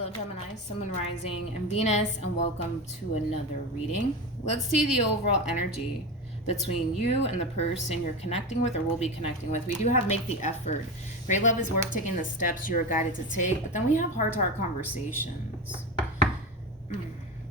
Hello Gemini, Sun, Moon, Rising, and Venus, and welcome to another reading. Let's see the overall energy between you and the person you're connecting with or will be connecting with. We do have make the effort. Great love is worth taking the steps you are guided to take, but then we have heart-to-heart conversations.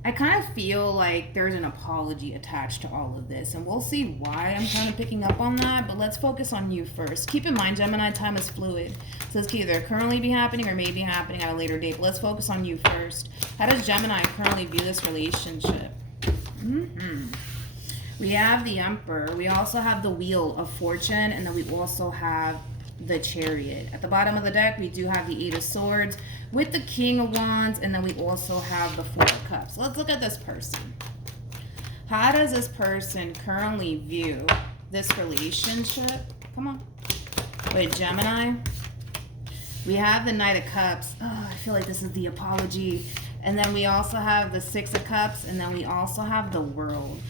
I kind of feel like there's an apology attached to all of this, and we'll see why I'm kind of picking up on that, but let's focus on you first. Keep in mind, Gemini, time is fluid. So this can either currently be happening or may be happening at a later date, but let's focus on you first. How does Gemini currently view this relationship? We have the Emperor. We also have the Wheel of Fortune, and then we also have the Chariot. At the bottom of the deck, we do have the Eight of Swords with the King of Wands, and then we also have the Four of Cups. Let's look at this person. How does this person currently view this relationship? Come on. With Gemini, we have the Knight of Cups. Oh, I feel like this is the apology. And then we also have the Six of Cups, and then we also have the World.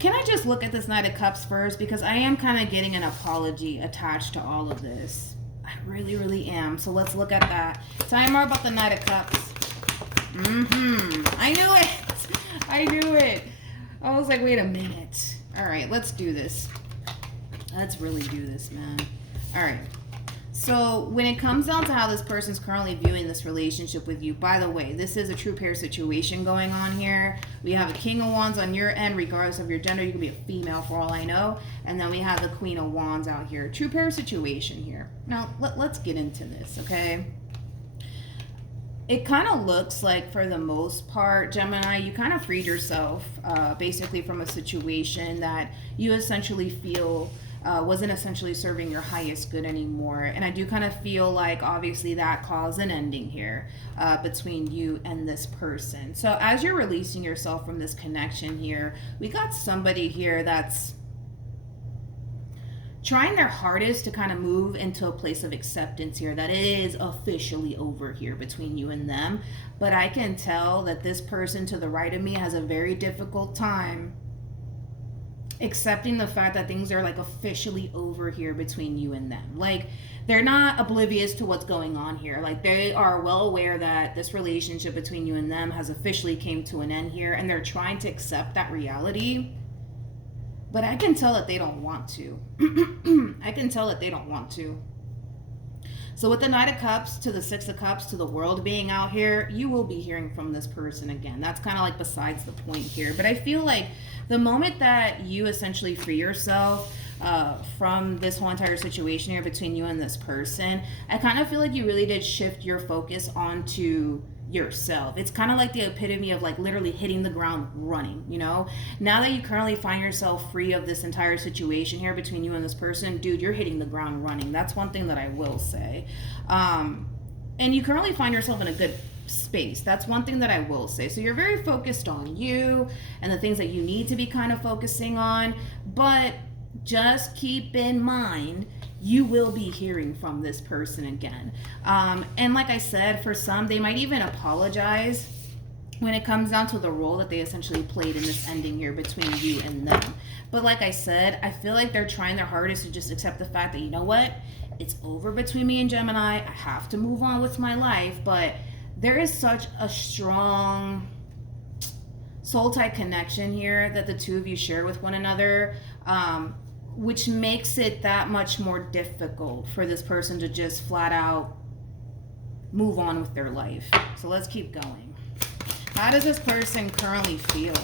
Can I just look at this Knight of Cups first? Because I am kind of getting an apology attached to all of this. I really, really am. So let's look at that. Tell me more about the Knight of Cups. I knew it. I knew it. I was like, wait a minute. All right, let's do this. Let's really do this, man. All right. So when it comes down to how this person's currently viewing this relationship with you, by the way, this is a true pair situation going on here. We have a King of Wands on your end, regardless of your gender. You could be a female for all I know. And then we have the Queen of Wands out here. True pair situation here. Now, let's get into this, okay? It kind of looks like, for the most part, Gemini, you kind of freed yourself basically from a situation that you essentially feel wasn't essentially serving your highest good anymore. And I do kind of feel like, obviously, that caused an ending here between you and this person. So as you're releasing yourself from this connection here, we got somebody here that's trying their hardest to kind of move into a place of acceptance here, that it is officially over here between you and them. But I can tell that this person to the right of me has a very difficult time accepting the fact that things are like officially over here between you and them. Like, they're not oblivious to what's going on here. Like, they are well aware that this relationship between you and them has officially came to an end here, and they're trying to accept that reality. But I can tell that they don't want to. I can tell that they don't want to. So with the Knight of Cups to the Six of Cups to the World being out here, you will be hearing from this person again. That's kind of like besides the point here. But I feel like the moment that you essentially free yourself from this whole entire situation here between you and this person, I kind of feel like you really did shift your focus onto yourself. It's kind of like the epitome of like literally hitting the ground running, you know? Now that you currently find yourself free of this entire situation here between you and this person, dude, you're hitting the ground running. That's one thing that I will say. And you currently find yourself in a good space. That's one thing that I will say. So you're very focused on you and the things that you need to be kind of focusing on, but just keep in mind you will be hearing from this person again. And like I said, for some, they might even apologize when it comes down to the role that they essentially played in this ending here between you and them. But like I said, I feel like they're trying their hardest to just accept the fact that, you know what, it's over between me and Gemini. I have to move on with my life, but there is such a strong soul-tie connection here that the two of you share with one another, which makes it that much more difficult for this person to just flat out move on with their life. So let's keep going. How does this person currently feel?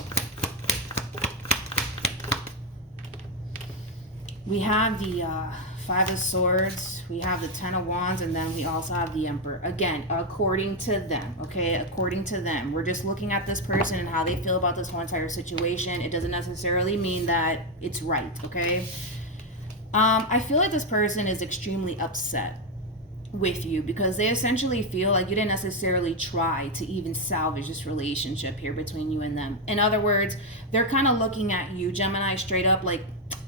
We have the Five of Swords, we have the Ten of Wands, and then we also have the Emperor. Again, according to them, okay? According to them. We're just looking at this person and how they feel about this whole entire situation. It doesn't necessarily mean that it's right, okay? I feel like this person is extremely upset with you because they essentially feel like you didn't necessarily try to even salvage this relationship here between you and them. In other words, they're kind of looking at you, Gemini, straight up like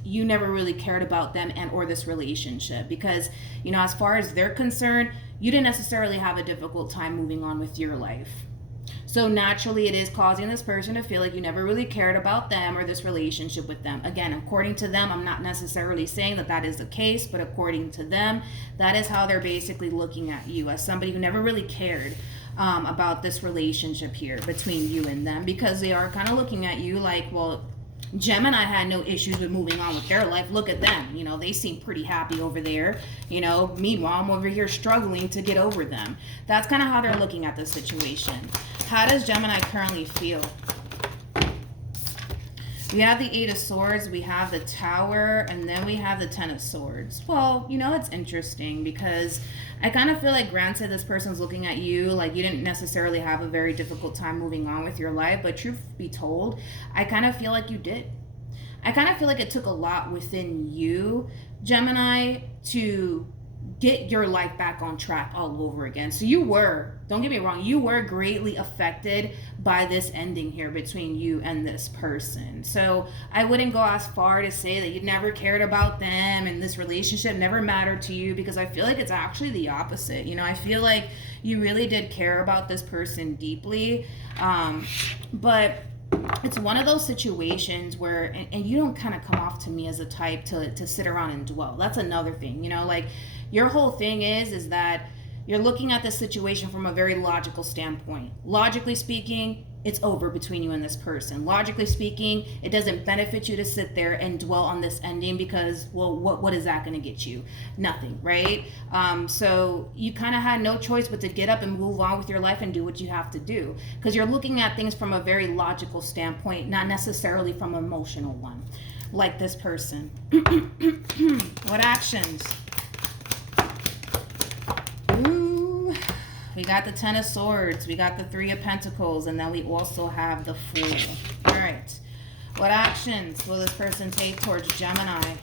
you never really cared about them and or this relationship because, you know, as far as they're concerned, you didn't necessarily have a difficult time moving on with your life. So naturally, it is causing this person to feel like you never really cared about them or this relationship with them. Again, according to them, I'm not necessarily saying that that is the case, but according to them, that is how they're basically looking at you, as somebody who never really cared about this relationship here between you and them, because they are kind of looking at you like, well, Gemini had no issues with moving on with their life. Look at them. You know, they seem pretty happy over there. You know, meanwhile, I'm over here struggling to get over them. That's kind of how they're looking at the situation. How does Gemini currently feel? We have the Eight of Swords, we have the Tower, and then we have the Ten of Swords. Well, you know, it's interesting because I kind of feel like, granted, this person's looking at you like you didn't necessarily have a very difficult time moving on with your life, but truth be told, I kind of feel like you did. I kind of feel like it took a lot within you, Gemini, to get your life back on track all over again. So you were, don't get me wrong, you were greatly affected by this ending here between you and this person. So I wouldn't go as far to say that you never cared about them and this relationship never mattered to you, because I feel like it's actually the opposite. You know, I feel like you really did care about this person deeply, but it's one of those situations where, and you don't kind of come off to me as a type to sit around and dwell. That's another thing, you know, like your whole thing is that you're looking at this situation from a very logical standpoint. Logically speaking, it's over between you and this person. Logically speaking, it doesn't benefit you to sit there and dwell on this ending because, well, what is that going to get you? Nothing, right? So you kind of had no choice but to get up and move on with your life and do what you have to do, because you're looking at things from a very logical standpoint, not necessarily from an emotional one, like this person. What actions? Ooh, we got the Ten of Swords, we got the Three of Pentacles, and then we also have the Fool. All right. What actions will this person take towards Gemini?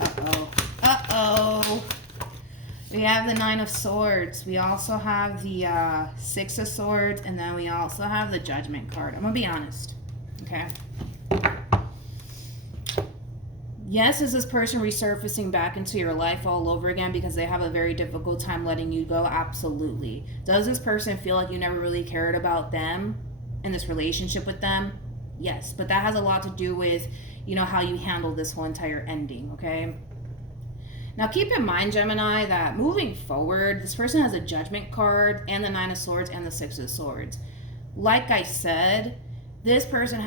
Uh-oh. Uh-oh. We have the Nine of Swords. We also have the Six of Swords, and then we also have the Judgment card. I'm going to be honest. Okay. Yes, is this person resurfacing back into your life all over again because they have a very difficult time letting you go? Absolutely. Does this person feel like you never really cared about them in this relationship with them? Yes, but that has a lot to do with, you know, how you handle this whole entire ending, okay? Now keep in mind, Gemini, that moving forward, this person has a Judgment card and the Nine of Swords and the Six of Swords. Like I said, this person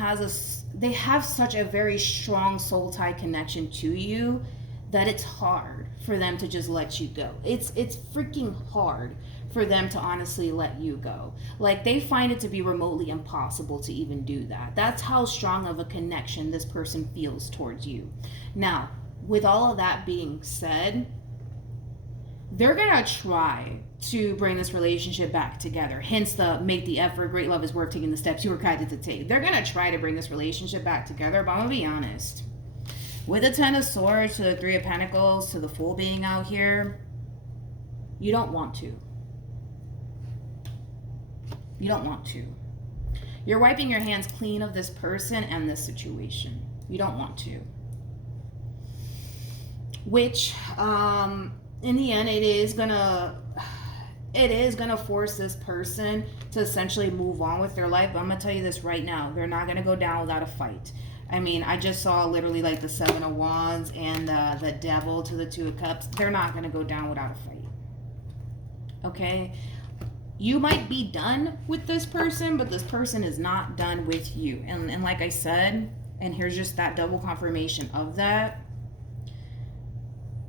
they have such a very strong soul tie connection to you that it's hard for them to just let you go. It's freaking hard for them to honestly let you go. Like, they find it to be remotely impossible to even do that. That's how strong of a connection this person feels towards you. Now, with all of that being said, they're gonna try to bring this relationship back together. Hence the make the effort, great love is worth taking the steps you were guided to take. They're gonna try to bring this relationship back together, but I'm gonna be honest. With the Ten of Swords to the Three of Pentacles to the Fool being out here, you don't want to. You don't want to. You're wiping your hands clean of this person and this situation. You don't want to. Which, in the end, it is gonna force this person to essentially move on with their life. But I'm gonna tell you this right now: they're not gonna go down without a fight. I mean, I just saw literally like the Seven of Wands and the Devil to the Two of Cups. They're not gonna go down without a fight. Okay, you might be done with this person, but this person is not done with you. And like I said, and here's just that double confirmation of that.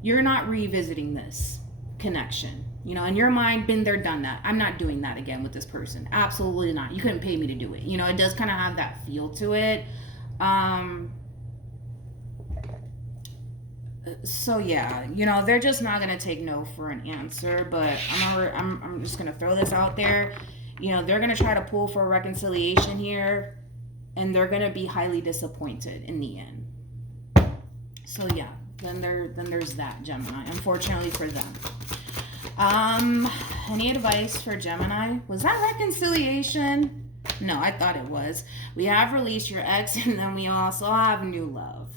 You're not revisiting this connection. You know, in your mind, been there, done that. I'm not doing that again with this person. Absolutely not. You couldn't pay me to do it. You know, it does kind of have that feel to it. So yeah, you know, they're just not gonna take no for an answer. But I'm just gonna throw this out there. You know, they're gonna try to pull for a reconciliation here, and they're gonna be highly disappointed in the end. So yeah. Then there's that, Gemini, unfortunately for them. Any advice for Gemini? Was that reconciliation? No, I thought it was. We have released your ex, and then we also have new love.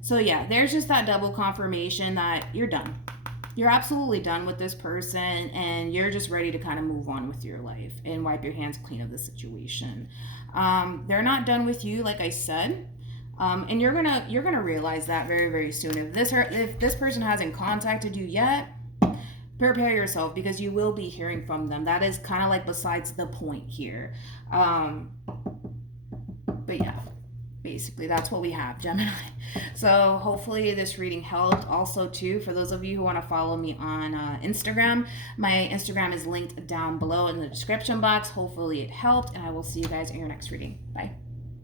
So yeah, there's just that double confirmation that you're done. You're absolutely done with this person, and you're just ready to kind of move on with your life and wipe your hands clean of the situation. They're not done with you, like I said. And you're gonna realize that very, very soon. If this person hasn't contacted you yet, prepare yourself, because you will be hearing from them. That is kind of like besides the point here. But yeah, basically that's what we have, Gemini. So hopefully this reading helped. Also too, for those of you who want to follow me on Instagram, my Instagram is linked down below in the description box. Hopefully it helped, and I will see you guys in your next reading. Bye.